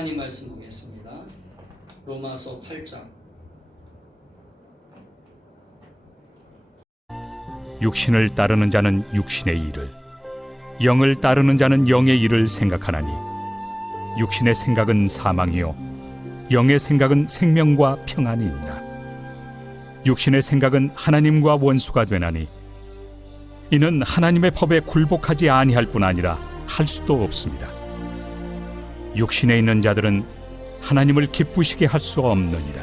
하나님 말씀 보겠습니다. 로마서 8장. 육신을 따르는 자는 육신의 일을, 영을 따르는 자는 영의 일을 생각하나니 육신의 생각은 사망이요 영의 생각은 생명과 평안이니라. 육신의 생각은 하나님과 원수가 되나니 이는 하나님의 법에 굴복하지 아니할 뿐 아니라 할 수도 없습니다. 육신에 있는 자들은 하나님을 기쁘시게 할 수 없느니라.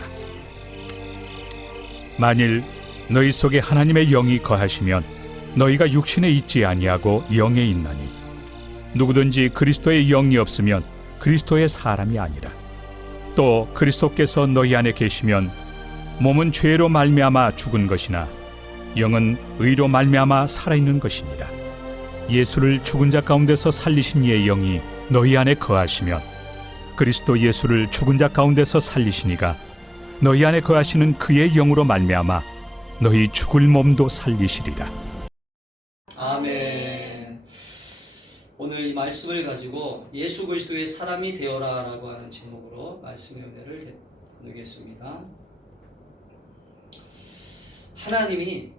만일 너희 속에 하나님의 영이 거하시면 너희가 육신에 있지 아니하고 영에 있나니 누구든지 그리스도의 영이 없으면 그리스도의 사람이 아니라. 또 그리스도께서 너희 안에 계시면 몸은 죄로 말미암아 죽은 것이나 영은 의로 말미암아 살아있는 것이니라. 예수를 죽은 자 가운데서 살리신 이의 영이 너희 안에 거하시면 그리스도 예수를 죽은 자 가운데서 살리시니가 너희 안에 거하시는 그의 영으로 말미암아 너희 죽을 몸도 살리시리라. 아멘. 오늘 이 말씀을 가지고 예수 그리스도의 사람이 되어라 라고 하는 제목으로 말씀의 은혜를 나누겠습니다. 하나님이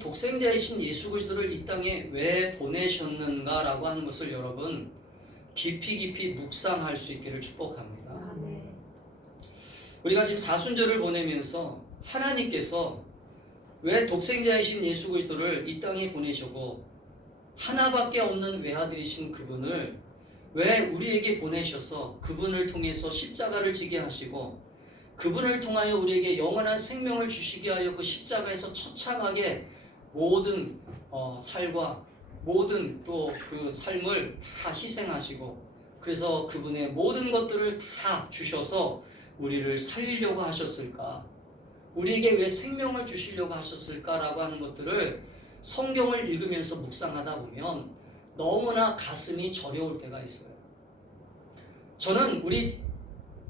독생자이신 예수 그리스도를 이 땅에 왜 보내셨는가 라고 하는 것을 여러분 깊이 묵상할 수 있기를 축복합니다. 우리가 지금 사순절을 보내면서 하나님께서 왜 독생자이신 예수 그리스도를 이 땅에 보내시고 하나밖에 없는 외아들이신 그분을 왜 우리에게 보내셔서 그분을 통해서 십자가를 지게 하시고 그분을 통하여 우리에게 영원한 생명을 주시게 하여 그 십자가에서 처참하게 모든 살과 모든 또 그 삶을 다 희생하시고 그래서 그분의 모든 것들을 다 주셔서 우리를 살리려고 하셨을까? 우리에게 왜 생명을 주시려고 하셨을까라고 하는 것들을 성경을 읽으면서 묵상하다 보면 너무나 가슴이 저려올 때가 있어요. 저는 우리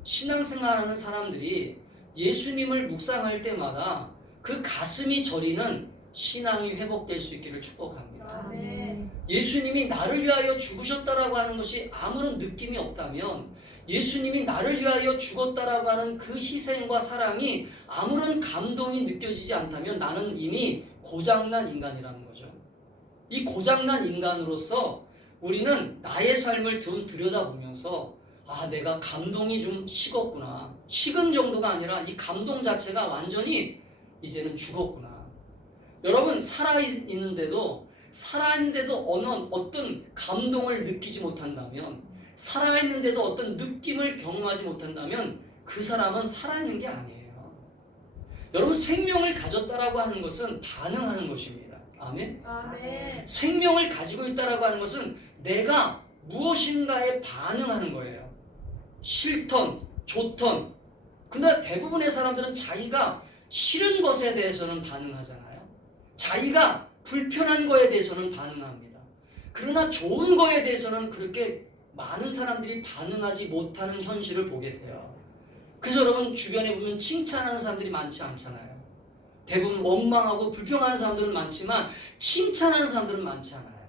신앙생활하는 사람들이 예수님을 묵상할 때마다 그 가슴이 저리는 신앙이 회복될 수 있기를 축복합니다. 아멘. 예수님이 나를 위하여 죽으셨다라고 하는 것이 아무런 느낌이 없다면, 예수님이 나를 위하여 죽었다라고 하는 그 희생과 사랑이 아무런 감동이 느껴지지 않다면 나는 이미 고장난 인간이라는 거죠. 이 고장난 인간으로서 우리는 나의 삶을 들여다보면서 내가 감동이 좀 식었구나. 식은 정도가 아니라 이 감동 자체가 완전히 이제는 죽었구나. 여러분 살아있는데도 어떤 감동을 느끼지 못한다면, 살아있는데도 어떤 느낌을 경험하지 못한다면 그 사람은 살아있는 게 아니에요. 여러분 생명을 가졌다라고 하는 것은 반응하는 것입니다. 아멘? 아멘. 생명을 가지고 있다라고 하는 것은 내가 무엇인가에 반응하는 거예요. 싫던, 좋던. 근데 대부분의 사람들은 자기가 싫은 것에 대해서는 반응하잖아요. 자기가 불편한 거에 대해서는 반응합니다. 그러나 좋은 거에 대해서는 그렇게 많은 사람들이 반응하지 못하는 현실을 보게 돼요. 그래서 여러분 주변에 보면 칭찬하는 사람들이 많지 않잖아요. 대부분 원망하고 불평하는 사람들은 많지만 칭찬하는 사람들은 많지 않아요.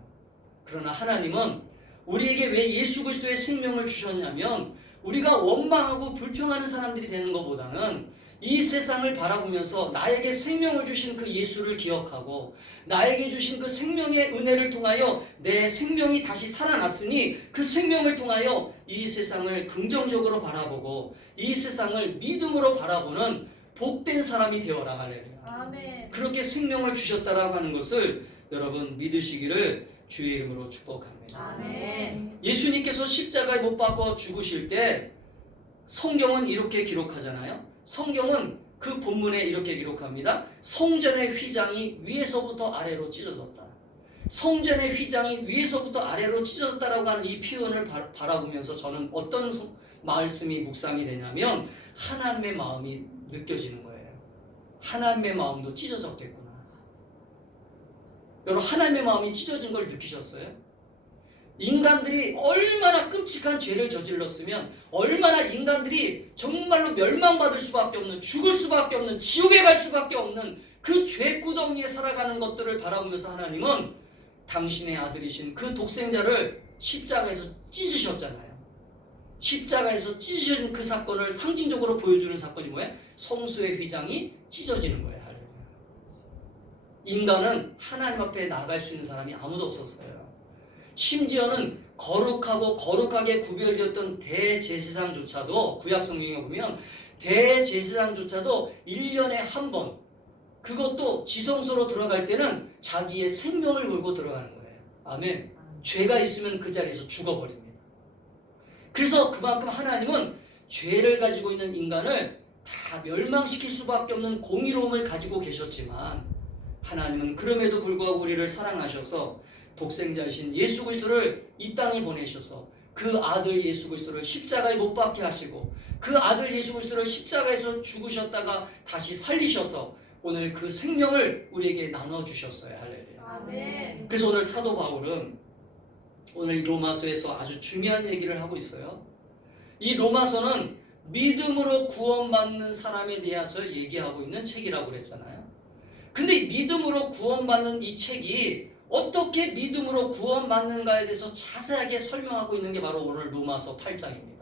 그러나 하나님은 우리에게 왜 예수 그리스도의 생명을 주셨냐면 우리가 원망하고 불평하는 사람들이 되는 것보다는 이 세상을 바라보면서 나에게 생명을 주신 그 예수를 기억하고 나에게 주신 그 생명의 은혜를 통하여 내 생명이 다시 살아났으니 그 생명을 통하여 이 세상을 긍정적으로 바라보고 이 세상을 믿음으로 바라보는 복된 사람이 되어라. 할렐루야. 아멘. 그렇게 생명을 주셨다라고 하는 것을 여러분 믿으시기를 주의 이름으로 축복합니다. 아멘. 예수님께서 십자가에 못 박혀 죽으실 때 성경은 이렇게 기록하잖아요. 성경은 그 본문에 이렇게 기록합니다. 성전의 휘장이 위에서부터 아래로 찢어졌다. 성전의 휘장이 위에서부터 아래로 찢어졌다라고 하는 이 표현을 바라보면서 저는 어떤 말씀이 묵상이 되냐면 하나님의 마음이 느껴지는 거예요. 하나님의 마음도 찢어졌겠구나. 여러분 하나님의 마음이 찢어진 걸 느끼셨어요? 인간들이 얼마나 끔찍한 죄를 저질렀으면 얼마나 인간들이 정말로 멸망받을 수밖에 없는, 죽을 수밖에 없는, 지옥에 갈 수밖에 없는 그 죄구덩이에 살아가는 것들을 바라보면서 하나님은 당신의 아들이신 그 독생자를 십자가에서 찢으셨잖아요. 십자가에서 찢어진 그 사건을 상징적으로 보여주는 사건이 뭐예요? 성소의 휘장이 찢어지는 거예요. 할렐루야. 인간은 하나님 앞에 나갈 수 있는 사람이 아무도 없었어요. 심지어는 거룩하고 거룩하게 구별되었던 대제사장조차도 구약 성경에 보면 대제사장조차도 1년에 한 번, 그것도 지성소로 들어갈 때는 자기의 생명을 걸고 들어가는 거예요. 아멘. 죄가 있으면 그 자리에서 죽어버립니다. 그래서 그만큼 하나님은 죄를 가지고 있는 인간을 다 멸망시킬 수밖에 없는 공의로움을 가지고 계셨지만 하나님은 그럼에도 불구하고 우리를 사랑하셔서 독생자이신 예수 그리스도를 이 땅에 보내셔서 그 아들 예수 그리스도를 십자가에 못 박게 하시고 그 아들 예수 그리스도를 십자가에서 죽으셨다가 다시 살리셔서 오늘 그 생명을 우리에게 나눠주셨어요. 할렐루야. 아멘. 그래서 오늘 사도 바울은 오늘 로마서에서 아주 중요한 얘기를 하고 있어요. 이 로마서는 믿음으로 구원받는 사람에 대해서 얘기하고 있는 책이라고 그랬잖아요. 근데 믿음으로 구원받는 이 책이 어떻게 믿음으로 구원받는가에 대해서 자세하게 설명하고 있는 게 바로 오늘 로마서 8장입니다.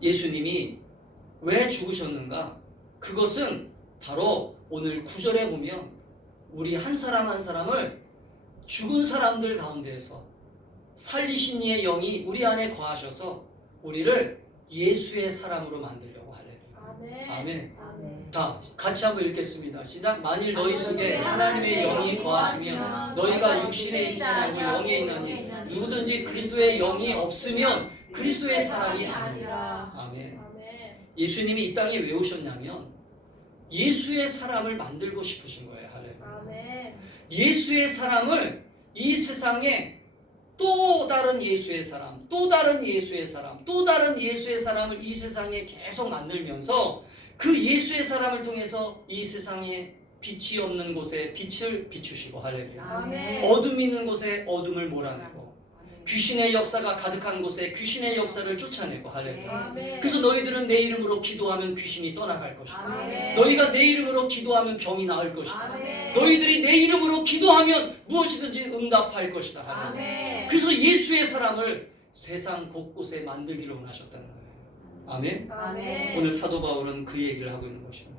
예수님이 왜 죽으셨는가? 그것은 바로 오늘 9절에 보면 우리 한 사람 한 사람을 죽은 사람들 가운데에서 살리신 이의 영이 우리 안에 거하셔서 우리를 예수의 사람으로 만들려고 하래요. 아멘. 아멘. 아멘. 자, 같이 한번 읽겠습니다. 시작. 만일 너희 속에 하나님의 영이 거하시면 너희가 육신에 있지 않고 영에 있나니 누구든지 그리스도의 영이 없으면 그리스도의 사람이 아니라. 아멘. 아멘. 예수님이 이 땅에 왜 오셨냐면 예수의 사람을 만들고 싶으신 거예요. 할렐루야. 아멘. 예수의 사람을 이 세상에 또 다른 예수의 사람, 또 다른 예수의 사람, 또 다른 예수의 사람을 이 세상에 계속 만들면서 그 예수의 사람을 통해서 이 세상에 빛이 없는 곳에 빛을 비추시고 할렐루야. 아멘. 어둠이 있는 곳에 어둠을 몰아내고 귀신의 역사가 가득한 곳에 귀신의 역사를 쫓아내고 할렐루야. 아멘. 그래서 너희들은 내 이름으로 기도하면 귀신이 떠나갈 것이다. 아멘. 너희가 내 이름으로 기도하면 병이 나을 것이다. 아멘. 너희들이 내 이름으로 기도하면 무엇이든지 응답할 것이다. 아멘. 그래서 예수의 사람을 세상 곳곳에 만들기를 원하셨다는 거예요. 아멘. 아멘. 오늘 사도 바울은 그 얘기를 하고 있는 것입니다.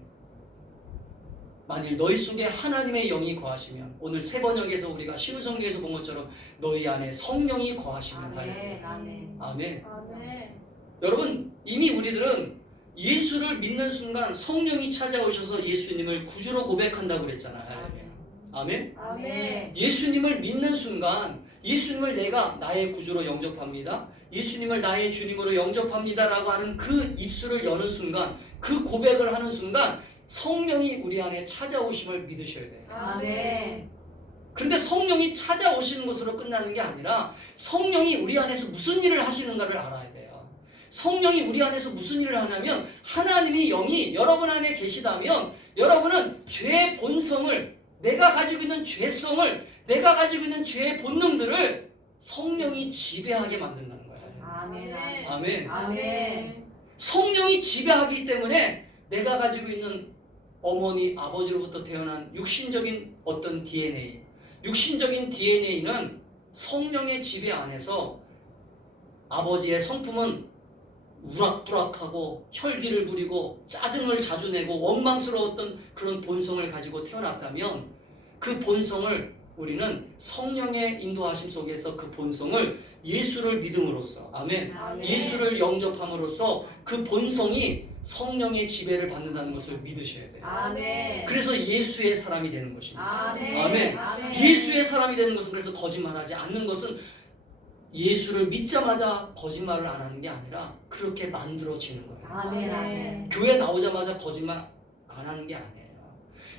만일 너희 속에 하나님의 영이 거하시면 오늘 세 번역에서 우리가 신우성경에서 본 것처럼 너희 안에 성령이 거하시면 하리라. 아멘. 아멘. 아멘. 여러분 이미 우리들은 예수를 믿는 순간 성령이 찾아오셔서 예수님을 구주로 고백한다고 그랬잖아요. 아멘. 아멘. 예수님을 믿는 순간 예수님을 내가 나의 구주로 영접합니다. 예수님을 나의 주님으로 영접합니다라고 하는 그 입술을 여는 순간 그 고백을 하는 순간 성령이 우리 안에 찾아오심을 믿으셔야 돼요. 아멘. 그런데 성령이 찾아오시는 것으로 끝나는 게 아니라 성령이 우리 안에서 무슨 일을 하시는가를 알아야 돼요. 성령이 우리 안에서 무슨 일을 하냐면 하나님의 영이 여러분 안에 계시다면 여러분은 죄의 본성을 내가 가지고 있는 죄성을 내가 가지고 있는 죄의 본능들을 성령이 지배하게 만든다는 거예요. 아멘. 아멘. 아멘. 성령이 지배하기 때문에 내가 가지고 있는 어머니, 아버지로부터 태어난 육신적인 어떤 DNA, 육신적인 DNA는 성령의 지배 안에서 아버지의 성품은 우락부락하고 혈기를 부리고 짜증을 자주 내고 원망스러웠던 그런 본성을 가지고 태어났다면 그 본성을 우리는 성령의 인도하심 속에서 그 본성을 예수를 믿음으로써 아멘. 아멘. 예수를 영접함으로써 그 본성이 성령의 지배를 받는다는 것을 믿으셔야 돼요. 아멘. 그래서 예수의 사람이 되는 것입니다. 아멘. 아멘. 예수의 사람이 되는 것은 그래서 거짓말하지 않는 것은 예수를 믿자마자 거짓말을 안 하는 게 아니라 그렇게 만들어지는 거예요. 아멘. 아멘. 교회 나오자마자 거짓말 안 하는 게 아니에요.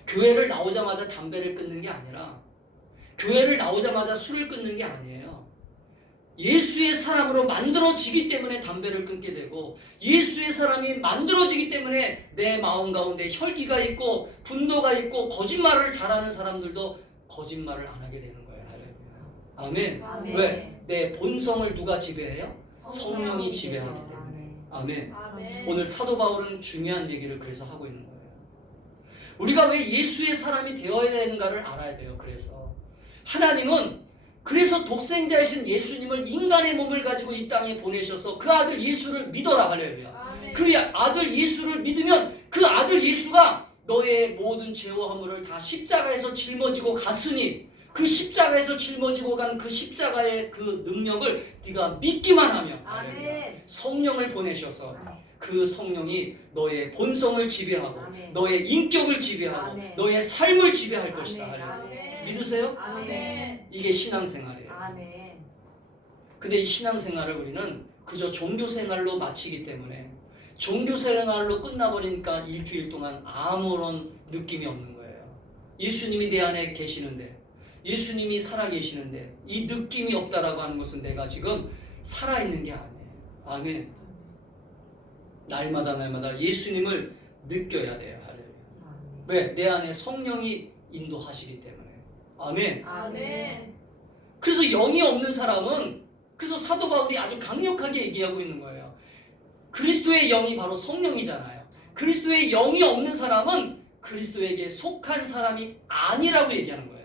교회를 나오자마자 담배를 끊는 게 아니라 교회를 나오자마자 술을 끊는 게 아니에요. 예수의 사람으로 만들어지기 때문에 담배를 끊게 되고 예수의 사람이 만들어지기 때문에 내 마음 가운데 혈기가 있고 분노가 있고 거짓말을 잘하는 사람들도 거짓말을 안 하게 되는 거예요. 아멘. 아멘. 왜? 내 본성을 누가 지배해요? 성령이 지배하기 때문에. 아멘. 아멘. 오늘 사도 바울은 중요한 얘기를 그래서 하고 있는 거예요. 우리가 왜 예수의 사람이 되어야 되는가를 알아야 돼요. 그래서 하나님은 그래서 독생자이신 예수님을 인간의 몸을 가지고 이 땅에 보내셔서 그 아들 예수를 믿어라. 할렐루야. 아멘. 그 아들 예수를 믿으면 그 아들 예수가 너의 모든 죄와 허물을 다 십자가에서 짊어지고 갔으니 그 십자가에서 짊어지고 간 그 십자가의 그 능력을 네가 믿기만 하면 아멘. 성령을 보내셔서 그 성령이 너의 본성을 지배하고 아멘. 너의 인격을 지배하고 아멘. 너의 삶을 지배할 것이다. 아멘. 할렐루야. 아멘. 믿으세요? 아멘. 이게 신앙생활이에요. 아멘. 근데 이 신앙생활을 우리는 그저 종교생활로 마치기 때문에 종교생활로 끝나버리니까 일주일 동안 아무런 느낌이 없는 거예요. 예수님이 내 안에 계시는데 예수님이 살아계시는데 이 느낌이 없다라고 하는 것은 내가 지금 살아있는 게 아니에요. 아멘. 날마다 예수님을 느껴야 돼요. 할렐루야. 왜? 내 안에 성령이 인도하시기 때문에. 아멘. 아멘. 그래서 영이 없는 사람은 그래서 사도 바울이 아주 강력하게 얘기하고 있는 거예요. 그리스도의 영이 바로 성령이잖아요. 그리스도의 영이 없는 사람은 그리스도에게 속한 사람이 아니라고 얘기하는 거예요.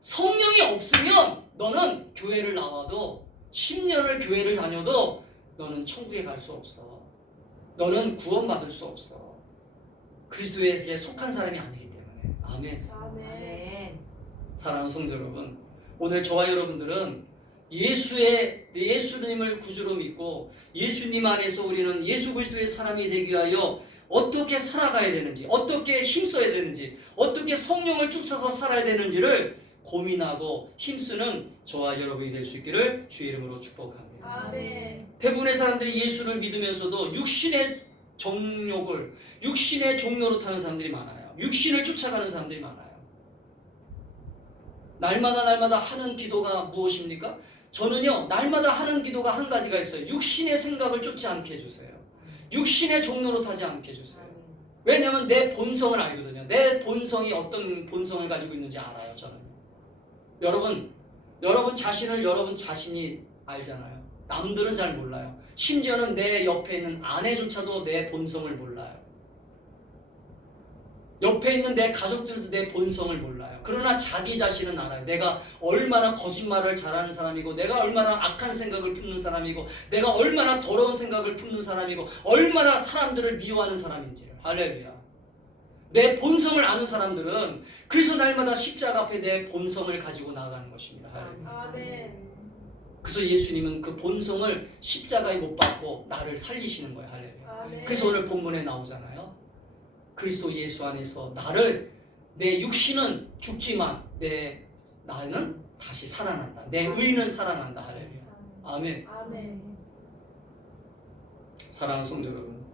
성령이 없으면 너는 교회를 나와도 10년을 교회를 다녀도 너는 천국에 갈 수 없어. 너는 구원받을 수 없어. 그리스도에게 속한 사람이 아니기 때문에. 아멘. 아멘. 사랑하는 성도 여러분, 오늘 저와 여러분들은 예수님을 구주로 믿고 예수님 안에서 우리는 예수 그리스도의 사람이 되기 위하여 어떻게 살아가야 되는지, 어떻게 힘써야 되는지, 어떻게 성령을 쫓아서 살아야 되는지를 고민하고 힘쓰는 저와 여러분이 될 수 있기를 주의 이름으로 축복합니다. 아멘. 대부분의 사람들이 예수를 믿으면서도 육신의 정욕을, 육신의 종로로 타는 사람들이 많아요. 육신을 쫓아가는 사람들이 많아요. 날마다 하는 기도가 무엇입니까? 저는요, 날마다 하는 기도가 한 가지가 있어요. 육신의 생각을 쫓지 않게 해주세요. 육신의 종로로 타지 않게 해주세요. 왜냐하면 내 본성을 알거든요. 내 본성이 어떤 본성을 가지고 있는지 알아요. 저는. 여러분 자신을 여러분 자신이 알잖아요. 남들은 잘 몰라요. 심지어는 내 옆에 있는 아내조차도 내 본성을 몰라요. 옆에 있는 내 가족들도 내 본성을 몰라요. 그러나 자기 자신은 알아요. 내가 얼마나 거짓말을 잘하는 사람이고, 내가 얼마나 악한 생각을 품는 사람이고, 내가 얼마나 더러운 생각을 품는 사람이고, 얼마나 사람들을 미워하는 사람인지요. 할렐루야. 내 본성을 아는 사람들은 그래서 날마다 십자가 앞에 내 본성을 가지고 나아가는 것입니다. 할렐루야. 아멘. 그래서 예수님은 그 본성을 십자가에 못 박고 나를 살리시는 거예요. 할렐루야. 아멘. 그래서 오늘 본문에 나오잖아요. 그리스도 예수 안에서 나를, 내 육신은 죽지만 나는 다시 살아난다. 내 의는 살아난다. 할렐루야. 아멘. 아멘. 사랑하는 성도 여러분,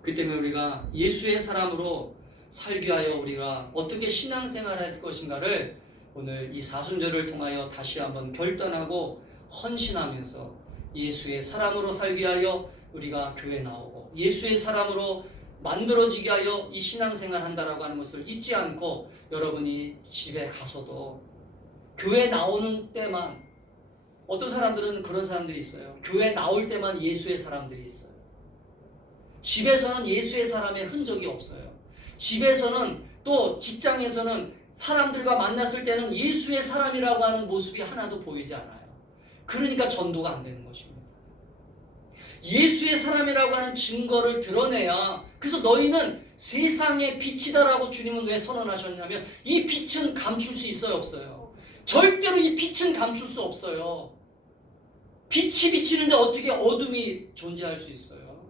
그 때문에 우리가 예수의 사람으로 살기 위하여 우리가 어떻게 신앙생활을 할 것인가를 오늘 이 사순절을 통하여 다시 한번 결단하고 헌신하면서 예수의 사람으로 살기 위하여 우리가 교회 나오고 예수의 사람으로 만들어지게 하여 이 신앙생활 한다라고 하는 것을 잊지 않고 여러분이 집에 가서도 교회 나오는 때만, 어떤 사람들은 그런 사람들이 있어요. 교회 나올 때만 예수의 사람들이 있어요. 집에서는 예수의 사람의 흔적이 없어요. 집에서는 또 직장에서는 사람들과 만났을 때는 예수의 사람이라고 하는 모습이 하나도 보이지 않아요. 그러니까 전도가 안 되는 것입니다. 예수의 사람이라고 하는 증거를 드러내야, 그래서 너희는 세상의 빛이다라고 주님은 왜 선언하셨냐면 이 빛은 감출 수 있어요, 없어요? 절대로 이 빛은 감출 수 없어요. 빛이 비치는데 어떻게 어둠이 존재할 수 있어요?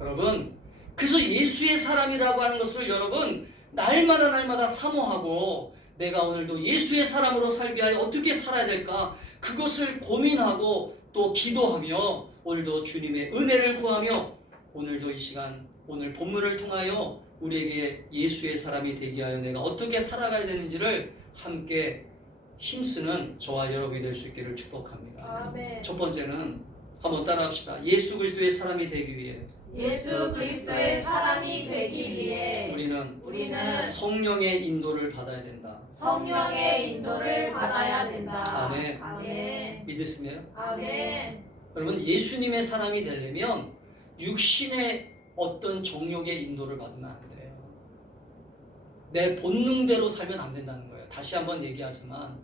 여러분, 그래서 예수의 사람이라고 하는 것을 여러분 날마다 사모하고, 내가 오늘도 예수의 사람으로 살기 위하여 어떻게 살아야 될까, 그것을 고민하고 또 기도하며 오늘도 주님의 은혜를 구하며 오늘도 이 시간, 오늘 본문을 통하여 우리에게 예수의 사람이 되게 하여 내가 어떻게 살아가야 되는지를 함께 힘쓰는 저와 여러분이 될 수 있기를 축복합니다. 아멘. 첫 번째는 한번 따라합시다. 예수 그리스도의 사람이 되기 위해 예수 그리스도의 사람이 되기 위해 우리는 성령의 인도를 받아야 된다. 성령의 인도를 받아야 된다. 아멘. 아멘. 믿으시면 아멘. 여러분, 예수님의 사람이 되려면 육신의 어떤 정욕의 인도를 받으면 안 돼요. 내 본능대로 살면 안 된다는 거예요. 다시 한번 얘기하지만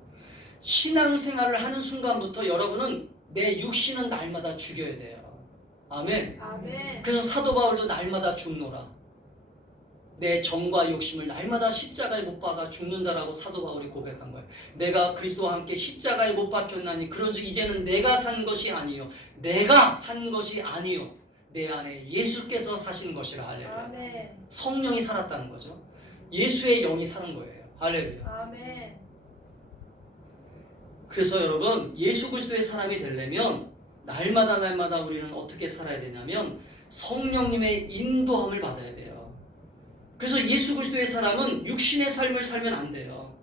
신앙생활을 하는 순간부터 여러분은 내 육신은 날마다 죽여야 돼요. 아멘. 아멘. 그래서 사도 바울도 날마다 죽노라. 내 정과 욕심을 날마다 십자가에 못 박아 죽는다라고 사도 바울이 고백한 거예요. 내가 그리스도와 함께 십자가에 못 박혔나니 그런즉 이제는 내가 산 것이 아니요 내가 산 것이 아니요 내 안에 예수께서 사신 것이라. 할렐루야. 아멘. 성령이 살았다는 거죠. 예수의 영이 사는 거예요. 할렐루야. 아멘. 그래서 여러분 예수 그리스도의 사람이 되려면 날마다 우리는 어떻게 살아야 되냐면 성령님의 인도함을 받아야 돼요. 그래서 예수 그리스도의 사람은 육신의 삶을 살면 안 돼요.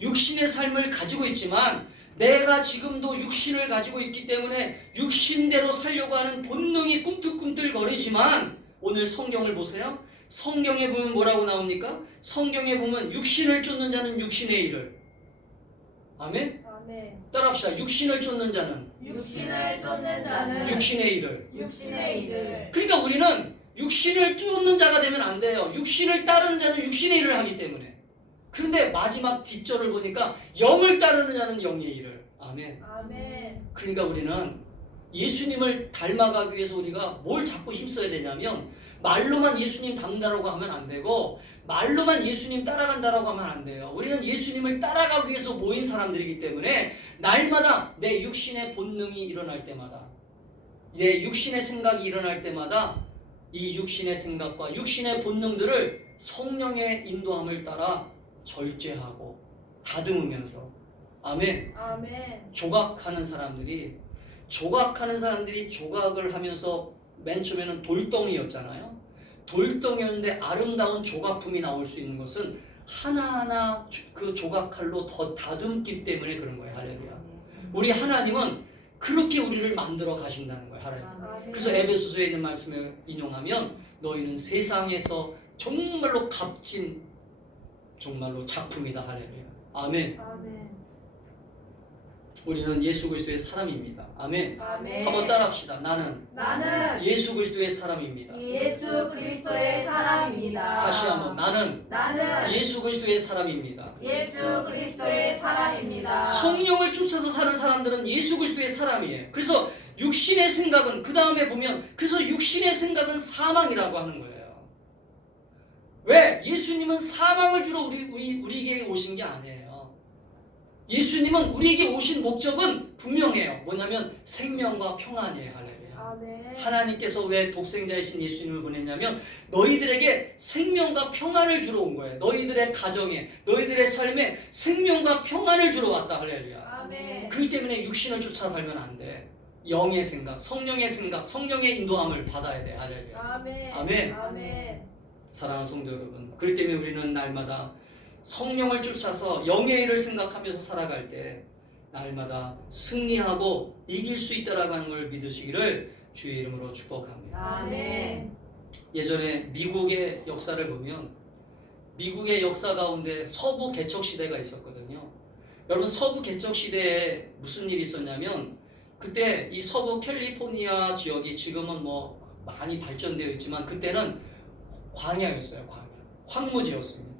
육신의 삶을 가지고 있지만 내가 지금도 육신을 가지고 있기 때문에 육신대로 살려고 하는 본능이 꿈틀꿈틀거리지만 오늘 성경을 보세요. 성경에 보면 뭐라고 나옵니까? 성경에 보면 육신을 쫓는 자는 육신의 일을, 아멘? 아멘. 따라합시다. 육신을 쫓는 자는 육신을 쫓는 자는 육신의 일을. 육신의 일을. 그러니까 우리는 육신을 쫓는 자가 되면 안 돼요. 육신을 따르는 자는 육신의 일을 하기 때문에. 그런데 마지막 뒷절을 보니까 영을 따르는 자는 영의 일을. 아멘. 아멘. 그러니까 우리는 예수님을 닮아가기 위해서 우리가 뭘 자꾸 힘써야 되냐면 말로만 예수님 닮는다고 하면 안 되고 말로만 예수님 따라간다고 하면 안 돼요. 우리는 예수님을 따라가기 위해서 모인 사람들이기 때문에 날마다 내 육신의 본능이 일어날 때마다 내 육신의 생각이 일어날 때마다 이 육신의 생각과 육신의 본능들을 성령의 인도함을 따라 절제하고 다듬으면서 아멘. 아멘. 조각하는 사람들이 조각을 하면서 맨 처음에는 돌덩이였잖아요. 돌덩이였는데 아름다운 조각품이 나올 수 있는 것은 하나하나 그 조각칼로 더 다듬기 때문에 그런 거예요. 할렐루야. 우리 하나님은 그렇게 우리를 만들어 가신다는 거예요. 할렐루야. 아멘. 그래서 에베소서에 있는 말씀을 인용하면 너희는 세상에서 정말로 값진 정말로 작품이다. 할렐루야. 아멘. 아멘. 우리는 예수 그리스도의 사람입니다. 아멘. 아멘. 한번 따라합시다. 나는 나는 예수 그리스도의 사람입니다. 예수 그리스도의 사람입니다. 다시 한번 나는 나는 예수 그리스도의 사람입니다. 예수 그리스도의 사람입니다. 성령을 쫓아서 사는 사람들은 예수 그리스도의 사람이에요. 그래서 육신의 생각은 그 다음에 보면 그래서 육신의 생각은 사망이라고 하는 거예요. 왜? 예수님은 사망을 주러 우리에게 오신 게 아니에요. 예수님은 우리에게 오신 목적은 분명해요. 뭐냐면 생명과 평안이에요. 할렐루야. 아멘. 하나님께서 왜 독생자이신 예수님을 보냈냐면 너희들에게 생명과 평안을 주러 온 거예요. 너희들의 가정에, 너희들의 삶에 생명과 평안을 주러 왔다. 할렐루야. 아멘. 그렇기 때문에 육신을 쫓아 살면 안 돼. 영의 생각, 성령의 생각, 성령의 인도함을 받아야 돼. 할렐루야. 아멘. 아멘. 아멘. 사랑하는 성도 여러분, 그렇기 때문에 우리는 날마다 성령을 쫓아서 영의 일을 생각하면서 살아갈 때 날마다 승리하고 이길 수 있다라고 하는 걸 믿으시기를 주의 이름으로 축복합니다. 아멘. 예전에 미국의 역사를 보면 미국의 역사 가운데 서부 개척 시대가 있었거든요. 여러분 서부 개척 시대에 무슨 일이 있었냐면 그때 이 서부 캘리포니아 지역이 지금은 뭐 많이 발전되어 있지만 그때는 광야였어요. 황무지였습니다.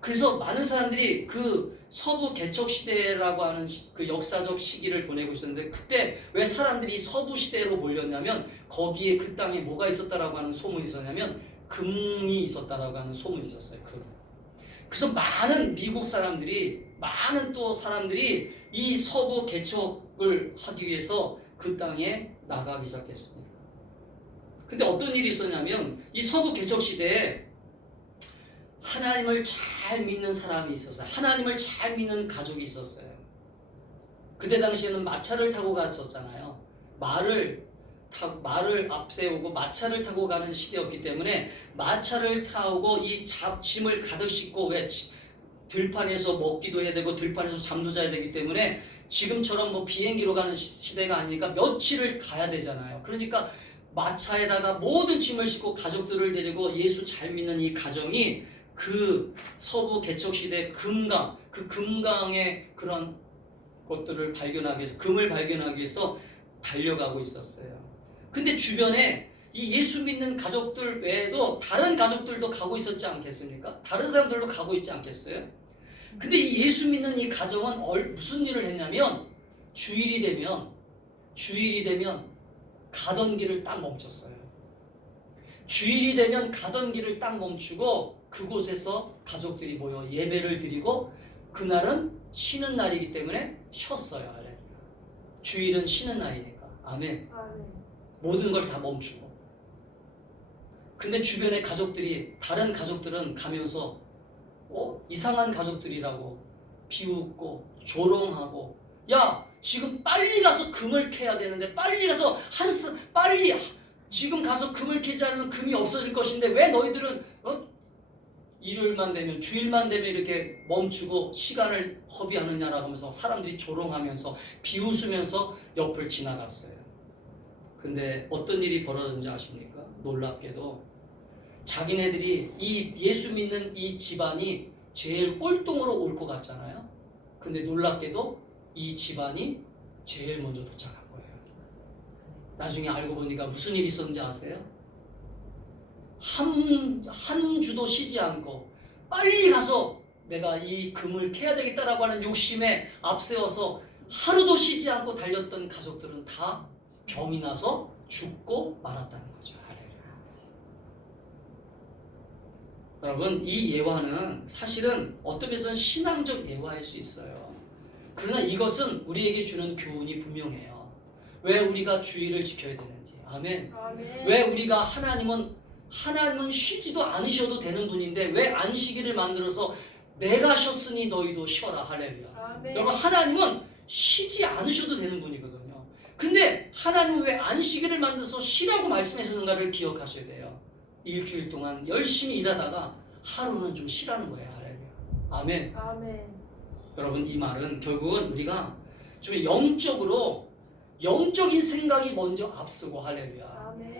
그래서 많은 사람들이 그 서부 개척 시대라고 하는 그 역사적 시기를 보내고 있었는데 그때 왜 사람들이 서부 시대로 몰렸냐면 거기에 그 땅에 뭐가 있었다라고 하는 소문이 있었냐면 금이 있었다라고 하는 소문이 있었어요. 금. 그래서 많은 미국 사람들이 많은 또 사람들이 이 서부 개척을 하기 위해서 그 땅에 나가기 시작했습니다. 근데 어떤 일이 있었냐면 이 서부 개척 시대에 하나님을 잘 믿는 사람이 있었어요. 하나님을 잘 믿는 가족이 있었어요. 그때 당시에는 마차를 타고 갔었잖아요. 말을 앞세우고 마차를 타고 가는 시대였기 때문에 마차를 타고 이 짐을 가득 싣고 왜 들판에서 먹기도 해야 되고 들판에서 잠도 자야 되기 때문에 지금처럼 뭐 비행기로 가는 시대가 아니니까 며칠을 가야 되잖아요. 그러니까 마차에다가 모든 짐을 싣고 가족들을 데리고 예수 잘 믿는 이 가정이 그 서부 개척 시대 금강, 그 금강의 그런 것들을 발견하기 위해서 금을 발견하기 위해서 달려가고 있었어요. 근데 주변에 이 예수 믿는 가족들 외에도 다른 가족들도 가고 있었지 않겠습니까? 다른 사람들도 가고 있지 않겠어요? 근데 이 예수 믿는 이 가정은 무슨 일을 했냐면 주일이 되면 가던 길을 딱 멈췄어요. 주일이 되면 가던 길을 딱 멈추고 그곳에서 가족들이 모여 예배를 드리고 그날은 쉬는 날이기 때문에 쉬었어요. 주일은 쉬는 날이니까. 아멘. 모든 걸 다 멈추고. 근데 주변의 가족들이 다른 가족들은 가면서 이상한 가족들이라고 비웃고 조롱하고 야 지금 빨리 가서 금을 캐야 되는데 빨리 가서 빨리 지금 가서 금을 캐지 않으면 금이 없어질 것인데 왜 너희들은 일요일만 되면 주일만 되면 이렇게 멈추고 시간을 허비하느냐라고 하면서 사람들이 조롱하면서 비웃으면서 옆을 지나갔어요. 근데 어떤 일이 벌어졌는지 아십니까? 놀랍게도 자기네들이 이 예수 믿는 이 집안이 제일 꼴등으로 올 것 같잖아요. 근데 놀랍게도 이 집안이 제일 먼저 도착한 거예요. 나중에 알고 보니까 무슨 일이 있었는지 아세요? 한 주도 쉬지 않고 빨리 가서 내가 이 금을 캐야 되겠다라고 하는 욕심에 앞세워서 하루도 쉬지 않고 달렸던 가족들은 다 병이 나서 죽고 말았다는 거죠. 여러분 이 예화는 사실은 어떤 면에서는 신앙적 예화일 수 있어요. 그러나 이것은 우리에게 주는 교훈이 분명해요. 왜 우리가 주의를 지켜야 되는지. 아멘. 왜 우리가 하나님은 쉬지도 않으셔도 되는 분인데 왜 안식일을 만들어서 내가 쉬었으니 너희도 쉬어라. 할렐루야. 여러분 하나님은 쉬지 않으셔도 되는 분이거든요. 근데 하나님은 왜 안식일을 만들어서 쉬라고 말씀하셨는가를 기억하셔야 돼요. 일주일 동안 열심히 일하다가 하루는 좀 쉬라는 거예요. 할렐루야. 아멘. 여러분 이 말은 결국은 우리가 좀 영적인 생각이 먼저 앞서고 할렐루야.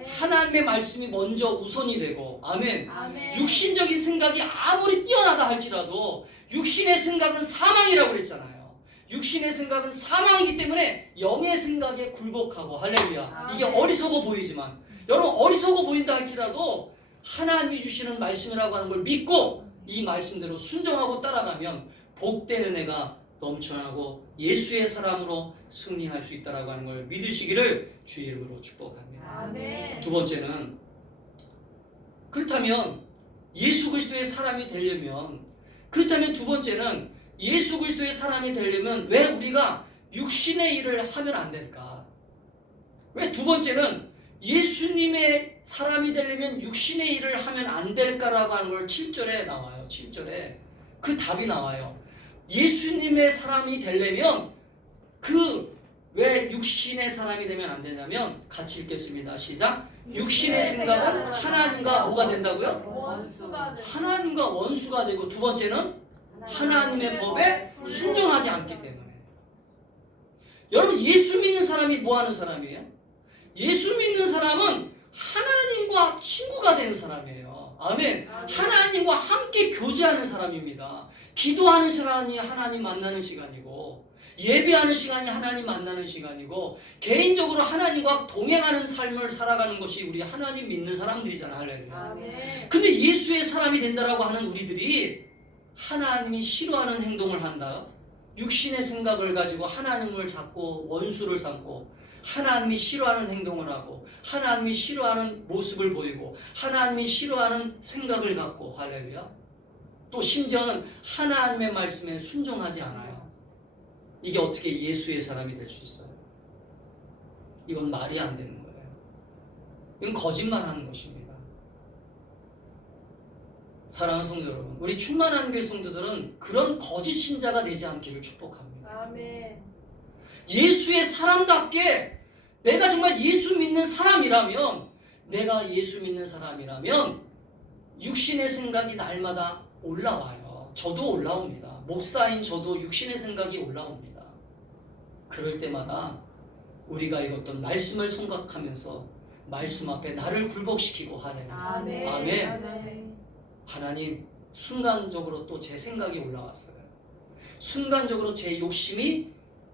하나님의 말씀이 먼저 우선이 되고 아멘. 육신적인 생각이 아무리 뛰어나다 할지라도 육신의 생각은 사망이라고 그랬잖아요. 육신의 생각은 사망이기 때문에 영의 생각에 굴복하고 할렐루야. 이게 어리석어 보이지만 여러분 어리석어 보인다 할지라도 하나님이 주시는 말씀이라고 하는 걸 믿고 이 말씀대로 순종하고 따라가면 복된 은혜가 넘쳐나고 예수의 사람으로 승리할 수 있다라고 하는 걸 믿으시기를 주의 이름으로 축복합니다. 아멘. 두 번째는 그렇다면 예수 그리스도의 사람이 되려면 두 번째는 예수 그리스도의 사람이 되려면 왜 우리가 육신의 일을 하면 안 될까? 왜 두 번째는 예수님의 사람이 되려면 육신의 일을 하면 안 될까라고 하는 걸 7절에 나와요. 7절에 그 답이 나와요. 예수님의 사람이 되려면 왜 육신의 사람이 되면 안 되냐면 같이 읽겠습니다. 시작. 육신의 생각은 하나님과 뭐가 된다고요? 하나님과 원수가 되고 두 번째는 하나님의 법에 순종하지 않기 때문에. 여러분 예수 믿는 사람이 뭐 하는 사람이에요? 예수 믿는 사람은 하나님과 친구가 되는 사람이에요. 아멘. 하나님과 함께 교제하는 사람입니다. 기도하는 시간이 하나님 만나는 시간이고 예배하는 시간이 하나님 만나는 시간이고 개인적으로 하나님과 동행하는 삶을 살아가는 것이 우리 하나님 믿는 사람들이잖아요. 할렐루야. 근데 예수의 사람이 된다라고 하는 우리들이 하나님이 싫어하는 행동을 한다. 육신의 생각을 가지고 하나님을 잡고 원수를 삼고 하나님이 싫어하는 행동을 하고 하나님이 싫어하는 모습을 보이고 하나님이 싫어하는 생각을 갖고 할렐루야. 또 심지어는 하나님의 말씀에 순종하지 않아요. 이게 어떻게 예수의 사람이 될 수 있어요? 이건 말이 안 되는 거예요. 이건 거짓말하는 것입니다. 사랑하는 성도 여러분, 우리 충만한 교회 성도들은 그런 거짓 신자가 되지 않기를 축복합니다. 아멘. 예수의 사람답게 내가 정말 예수 믿는 사람이라면 육신의 생각이 날마다 올라와요. 저도 올라옵니다. 목사인 저도 육신의 생각이 올라옵니다. 그럴 때마다 우리가 읽었던 말씀을 생각하면서 말씀 앞에 나를 굴복시키고 하는 아멘. 아멘. 하나님 순간적으로 또 제 생각이 올라왔어요. 순간적으로 제 욕심이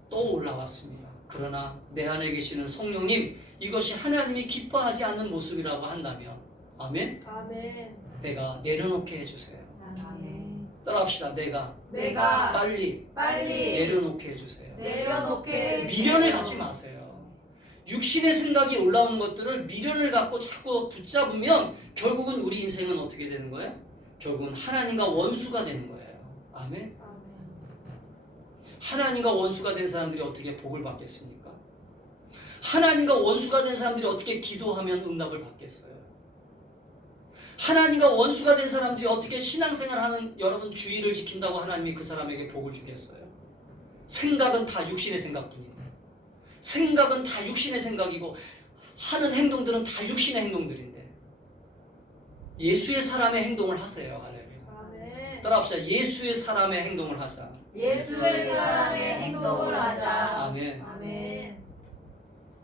또 올라왔습니다. 그러나 내 안에 계시는 성령님 이것이 하나님이 기뻐하지 않는 모습이라고 한다면 아멘. 아멘. 내가 내려놓게 해주세요. 아멘. 따라합시다. 내가 내가 빨리 빨리 내려놓게 해주세요. 내려놓게 미련을 갖지 마세요. 육신의 생각이 올라오는 것들을 미련을 갖고 자꾸 붙잡으면 결국은 우리 인생은 어떻게 되는 거예요? 결국은 하나님과 원수가 되는 거예요. 아멘. 하나님과 원수가 된 사람들이 어떻게 복을 받겠습니까? 하나님과 원수가 된 사람들이 어떻게 기도하면 응답을 받겠어요? 하나님과 원수가 된 사람들이 어떻게 신앙생활하는 여러분 주의를 지킨다고 하나님이 그 사람에게 복을 주겠어요? 생각은 다 육신의 생각뿐인데, 생각은 다 육신의 생각이고 하는 행동들은 다 육신의 행동들인데, 예수의 사람의 행동을 하세요. 할렐루야. 따라합시다. 예수의 사람의 행동을 하자. 예수의 사람의 행동을 하자. 아멘. 아멘.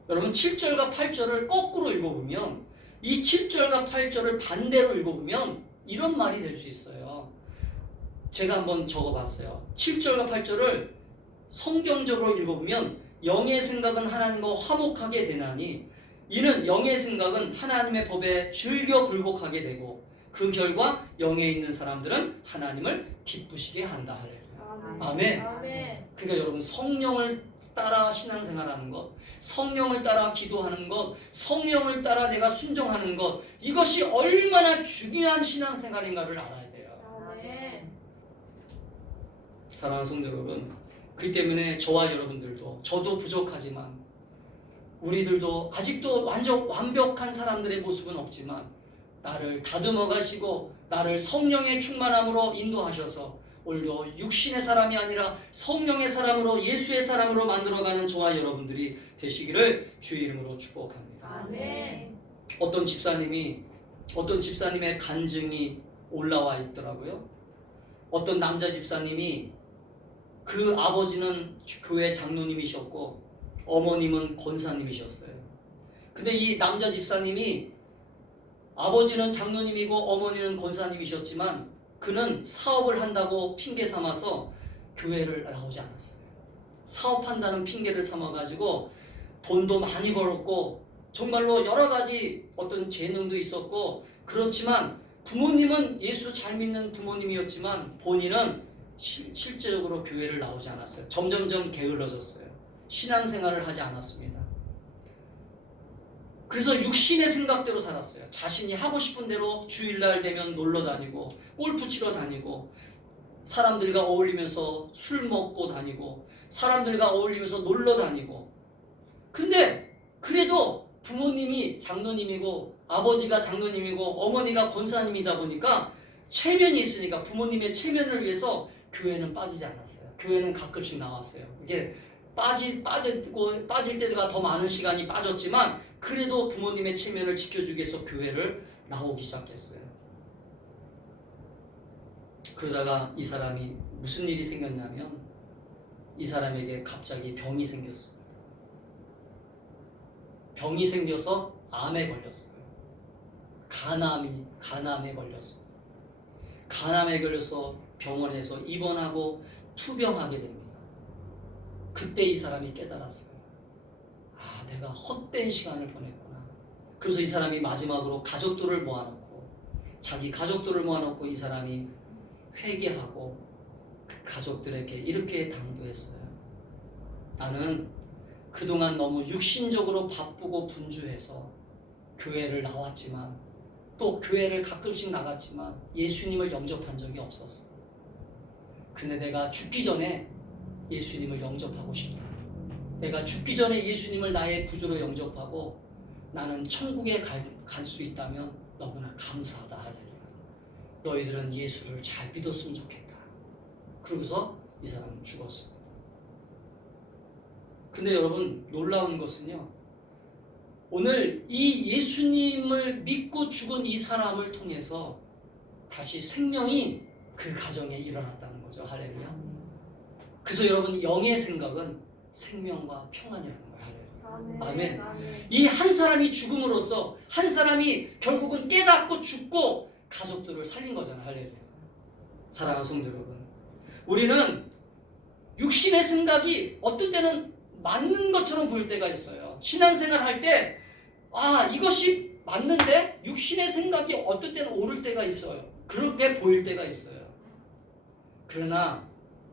여러분 7절과 8절을 거꾸로 읽어보면, 이 7절과 8절을 반대로 읽어보면 이런 말이 될 수 있어요. 제가 한번 적어봤어요. 7절과 8절을 성경적으로 읽어보면, 영의 생각은 하나님과 화목하게 되나니 이는 영의 생각은 하나님의 법에 즐겨 굴복하게 되고 그 결과 영에 있는 사람들은 하나님을 기쁘시게 한다. 할렐루야. 아멘. 아멘. 그러니까 여러분 성령을 따라 신앙생활하는 것, 성령을 따라 기도하는 것, 성령을 따라 내가 순종하는 것, 이것이 얼마나 중요한 신앙생활인가를 알아야 돼요. 아멘. 사랑하는 성도 여러분, 그렇기 때문에 저와 여러분들도, 저도 부족하지만 우리들도 아직도 완벽한 사람들의 모습은 없지만 나를 다듬어 가시고 나를 성령의 충만함으로 인도하셔서 오늘도 육신의 사람이 아니라 성령의 사람으로, 예수의 사람으로 만들어가는 저와 여러분들이 되시기를 주의 이름으로 축복합니다. 아멘. 어떤 집사님의 간증이 올라와 있더라고요. 어떤 남자 집사님이, 그 아버지는 교회 장로님이셨고 어머님은 권사님이셨어요. 근데 이 남자 집사님이, 아버지는 장로님이고 어머니는 권사님이셨지만 그는 사업을 한다고 핑계 삼아서 교회를 나오지 않았어요. 사업한다는 핑계를 삼아가지고 돈도 많이 벌었고 정말로 여러 가지 어떤 재능도 있었고, 그렇지만 부모님은 예수 잘 믿는 부모님이었지만 본인은 실제적으로 교회를 나오지 않았어요. 점점점 게을러졌어요. 신앙생활을 하지 않았습니다. 그래서 육신의 생각대로 살았어요. 자신이 하고 싶은 대로 주일날 되면 놀러 다니고 골프 치러 다니고 사람들과 어울리면서 술 먹고 다니고 사람들과 어울리면서 놀러 다니고, 근데 그래도 부모님이 장로님이고 아버지가 장로님이고 어머니가 권사님이다 보니까 체면이 있으니까 부모님의 체면을 위해서 교회는 빠지지 않았어요. 교회는 가끔씩 나왔어요. 이게 빠질 때가 더 많은 시간이 빠졌지만 그래도 부모님의 체면을 지켜주기 위해서 교회를 나오기 시작했어요. 그러다가 이 사람이 무슨 일이 생겼냐면, 이 사람에게 갑자기 병이 생겼어요. 병이 생겨서 암에 걸렸어요. 간암에 걸렸어요. 간암에 걸려서 병원에서 입원하고 투병하게 됩니다. 그때 이 사람이 깨달았어요. 아, 내가 헛된 시간을 보냈구나. 그래서 이 사람이 마지막으로 가족들을 모아놓고, 자기 가족들을 모아놓고 이 사람이 회개하고 그 가족들에게 이렇게 당부했어요. 나는 그동안 너무 육신적으로 바쁘고 분주해서 교회를 나왔지만, 또 교회를 가끔씩 나갔지만 예수님을 영접한 적이 없었어. 근데 내가 죽기 전에 예수님을 영접하고 싶다. 내가 죽기 전에 예수님을 나의 구주로 영접하고 나는 천국에 갈 수 있다면 너무나 감사하다. 할렐루야. 너희들은 예수를 잘 믿었으면 좋겠다. 그러고서 이 사람은 죽었습니다. 근데 여러분, 놀라운 것은요, 오늘 이 예수님을 믿고 죽은 이 사람을 통해서 다시 생명이 그 가정에 일어났다는 거죠. 할렐루야. 그래서 여러분, 영의 생각은 생명과 평안이라는 거예요. 할렐루야. 아멘. 이 한 사람이 죽음으로써 한 사람이 결국은 깨닫고 죽고 가족들을 살린 거잖아요. 할렐루야. 사랑하는 성도 여러분, 우리는 육신의 생각이 어떤 때는 맞는 것처럼 보일 때가 있어요. 신앙생활 할 때 이것이 맞는데 육신의 생각이 어떤 때는 옳을 때가 있어요. 그렇게 보일 때가 있어요. 그러나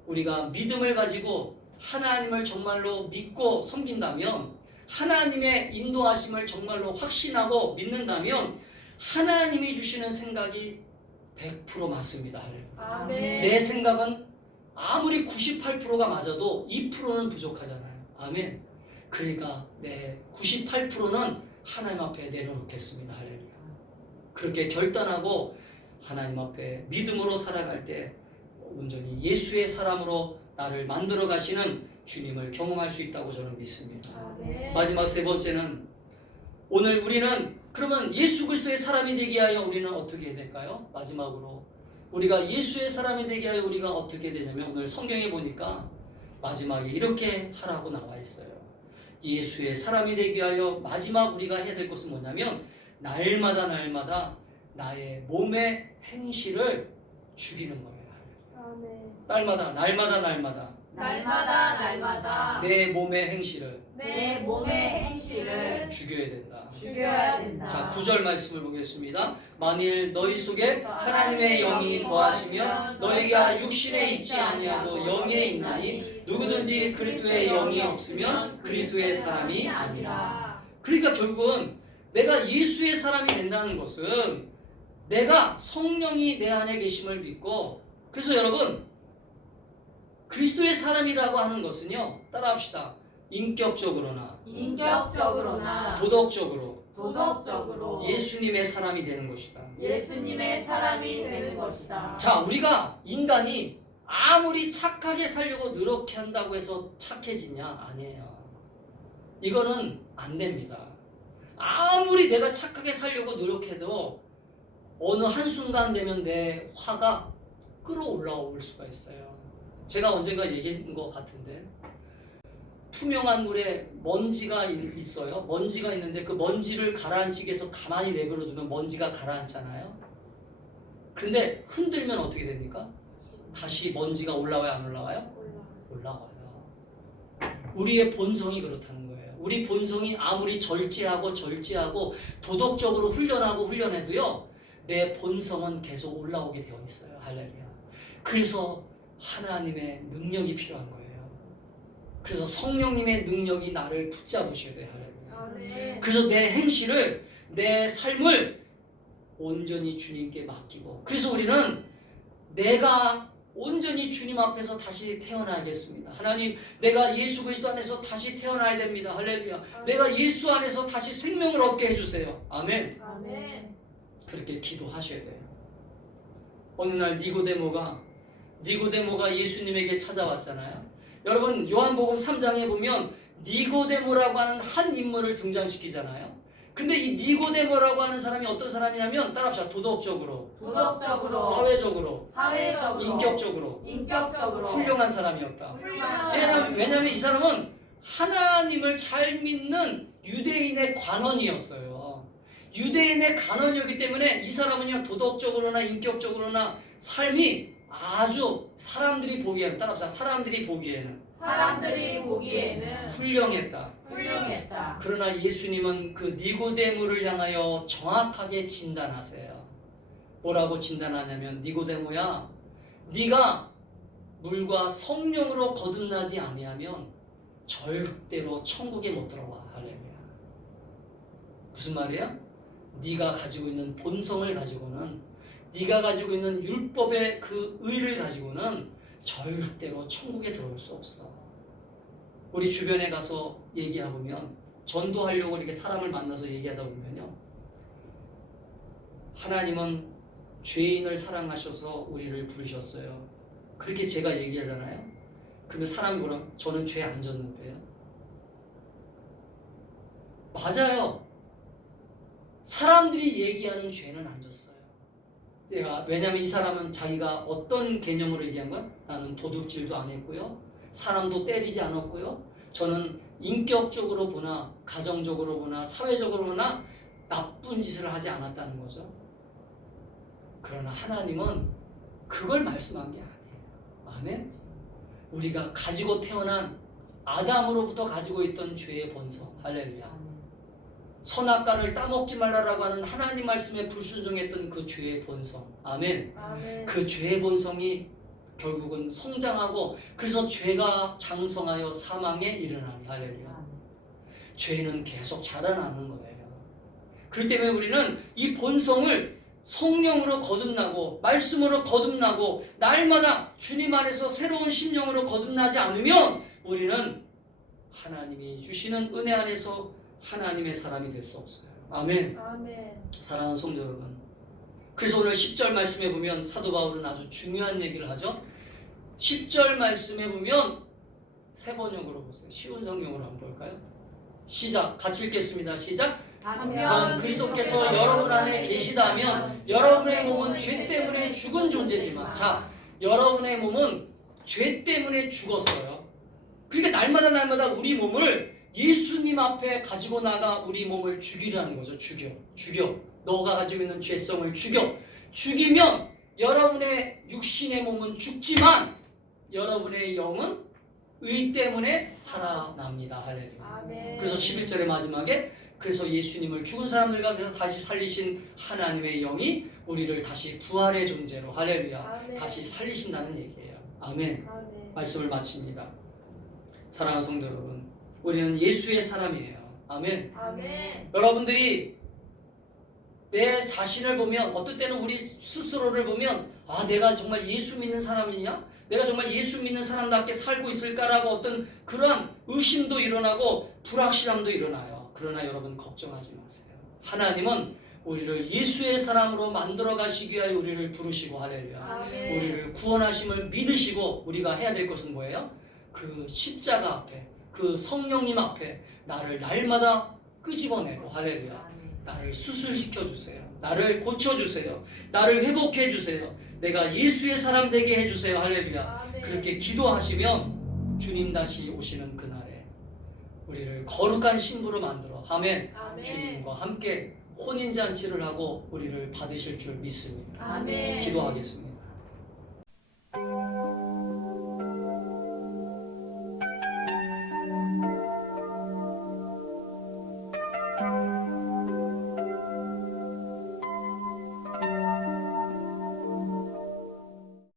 우리가 믿음을 가지고 하나님을 정말로 믿고 섬긴다면, 하나님의 인도하심을 정말로 확신하고 믿는다면 하나님이 주시는 생각이 100% 맞습니다. 아멘. 내 생각은 아무리 98%가 맞아도 2%는 부족하잖아요. 아멘. 그러니까 내 98%는 하나님 앞에 내려놓겠습니다. 할렐루야. 그렇게 결단하고 하나님 앞에 믿음으로 살아갈 때 온전히 예수의 사람으로 나를 만들어 가시는 주님을 경험할 수 있다고 저는 믿습니다. 아멘. 마지막 세 번째는, 오늘 우리는 그러면 예수 그리스도의 사람이 되기 위하여 우리는 어떻게 해야 될까요? 마지막으로 우리가 예수의 사람이 되기 위하여 우리가 어떻게 되냐면, 오늘 성경에 보니까 마지막에 이렇게 하라고 나와 있어요. 예수의 사람이 되기 위하여 마지막 우리가 해야 될 것은 뭐냐면, 날마다 나의 몸의 행실을 죽이는 거예요. 아멘. 날마다 날마다 내 몸의 행실을 내 몸의 행실을 죽여야 된다. 죽여야 된다. 자, 9절 말씀을 보겠습니다. 만일 너희 속에 하나님의 영이 거하시면 너희가 육신에 있지 아니하고 영에 있나니 누구든지 그리스도의 영이 없으면 그리스도의 사람이 아니라. 그러니까 결국은 내가 예수의 사람이 된다는 것은 내가 성령이 내 안에 계심을 믿고, 그래서 여러분 그리스도의 사람이라고 하는 것은요, 따라합시다. 인격적으로나 도덕적으로 예수님의 사람이 되는 것이다. 예수님의 사람이 되는 것이다. 자, 우리가 인간이 아무리 착하게 살려고 노력한다고 해서 착해지냐? 아니에요. 이거는 안 됩니다. 아무리 내가 착하게 살려고 노력해도 어느 한순간 되면 내 화가 끌어올라올 수가 있어요. 제가 언젠가 얘기한 것 같은데, 투명한 물에 먼지가 있어요. 먼지가 있는데 그 먼지를 가라앉히기 위해서 가만히 내버려두면 먼지가 가라앉잖아요. 그런데 흔들면 어떻게 됩니까? 다시 먼지가 올라와요, 안 올라와요? 올라와요. 우리의 본성이 그렇다는 거예요. 우리 본성이 아무리 절제하고 도덕적으로 훈련해도요, 내 본성은 계속 올라오게 되어 있어요. 할렐루야. 그래서 하나님의 능력이 필요한 거예요. 그래서 성령님의 능력이 나를 붙잡으셔야 돼요. 할렐루야. 아멘. 그래서 내 행실을, 내 삶을 온전히 주님께 맡기고, 그래서 우리는 내가 온전히 주님 앞에서 다시 태어나야겠습니다. 하나님, 내가 예수 그리스도 안에서 다시 태어나야 됩니다. 할렐루야. 내가 예수 안에서 다시 생명을 얻게 해주세요. 아멘. 아멘. 그렇게 기도하셔야 돼요. 어느 날 니고데모가 예수님에게 찾아왔잖아요. 여러분, 요한복음 3장에 보면 니고데모라고 하는 한 인물을 등장시키잖아요. 근데 이 니고데모라고 하는 사람이 어떤 사람이냐면, 따라합시다. 도덕적으로, 사회적으로, 인격적으로 훌륭한 사람이었다. 왜냐하면 이 사람은 하나님을 잘 믿는 유대인의 관원이었어요. 유대인의 관원이었기 때문에 이 사람은요, 도덕적으로나 인격적으로나 삶이 아주 사람들이 보기에는 훌륭했다. 그러나 예수님은 그 니고데모를 향하여 정확하게 진단하세요. 뭐라고 진단하냐면, 니고데모야, 네가 물과 성령으로 거듭나지 아니하면 절대로 천국에 못 들어가. 할렐루야. 무슨 말이야? 네가 가지고 있는 본성을 가지고는, 네가 가지고 있는 율법의 그 의를 가지고는 절대로 천국에 들어올 수 없어. 우리 주변에 가서 얘기해보면, 전도하려고 이렇게 사람을 만나서 얘기하다 보면요, 하나님은 죄인을 사랑하셔서 우리를 부르셨어요. 그렇게 제가 얘기하잖아요. 그러면 사람이 뭐라? 저는 죄 안 졌는데요. 맞아요. 사람들이 얘기하는 죄는 안 졌어요. 왜냐하면 이 사람은 자기가 어떤 개념으로 얘기한 거야? 나는 도둑질도 안 했고요, 사람도 때리지 않았고요, 저는 인격적으로 보나 가정적으로 보나 사회적으로 보나 나쁜 짓을 하지 않았다는 거죠. 그러나 하나님은 그걸 말씀한 게 아니에요. 아멘. 우리가 가지고 태어난 아담으로부터 가지고 있던 죄의 본성. 할렐루야. 선악과를 따먹지 말라라고 하는 하나님 말씀에 불순종했던 그 죄의 본성. 아멘. 아멘. 그 죄의 본성이 결국은 성장하고 그래서 죄가 장성하여 사망에 이르나니. 할렐루야. 죄는 계속 자라나는 거예요. 그렇기 때문에 우리는 이 본성을 성령으로 거듭나고 말씀으로 거듭나고 날마다 주님 안에서 새로운 심령으로 거듭나지 않으면 우리는 하나님이 주시는 은혜 안에서 하나님의 사람이 될 수 없어요. 아멘. 아멘. 사랑하는 성도 여러분, 그래서 오늘 10절 말씀에 보면 사도 바울은 아주 중요한 얘기를 하죠. 10절 말씀에 보면 세 번역으로 보세요. 쉬운 성경으로 한번 볼까요? 시작. 같이 읽겠습니다. 시작. 반면 그리스도께서 여러분 안에 계시다면 여러분의 몸은 죄 때문에 죽은 존재지만, 자, 여러분의 몸은 죄 때문에 죽었어요. 그러니까 날마다 우리 몸을 예수님 앞에 가지고 나가 우리 몸을 죽이라는 거죠. 죽여. 너가 가지고 있는 죄성을 죽이면 여러분의 육신의 몸은 죽지만 여러분의 영은 의 때문에 살아납니다. 할렐루야. 아멘. 그래서 11절의 마지막에 그래서 예수님을 죽은 사람들 가운데서 다시 살리신 하나님의 영이 우리를 다시 부활의 존재로, 할렐루야, 아멘. 다시 살리신다는 얘기예요. 아멘. 아멘. 말씀을 마칩니다. 사랑하는 성도 여러분, 우리는 예수의 사람이에요. 아멘. 아멘. 여러분들이 내 자신을 보면, 어떨 때는 우리 스스로를 보면, 아, 내가 정말 예수 믿는 사람이냐? 내가 정말 예수 믿는 사람답게 살고 있을까라고 어떤 그러한 의심도 일어나고 불확실함도 일어나요. 그러나 여러분 걱정하지 마세요. 하나님은 우리를 예수의 사람으로 만들어 가시기 위하여 우리를 부르시고, 할렐루야, 아멘. 우리를 구원하심을 믿으시고 우리가 해야 될 것은 뭐예요? 그 십자가 앞에, 그 성령님 앞에 나를 날마다 끄집어내고, 할렐루야, 나를 수술시켜 주세요. 나를 고쳐 주세요. 나를 회복해 주세요. 내가 예수의 사람 되게 해 주세요. 할렐루야. 아멘. 그렇게 기도하시면 주님 다시 오시는 그날에 우리를 거룩한 신부로 만들어, 아멘, 아멘. 주님과 함께 혼인잔치를 하고 우리를 받으실 줄 믿습니다. 아멘. 기도하겠습니다.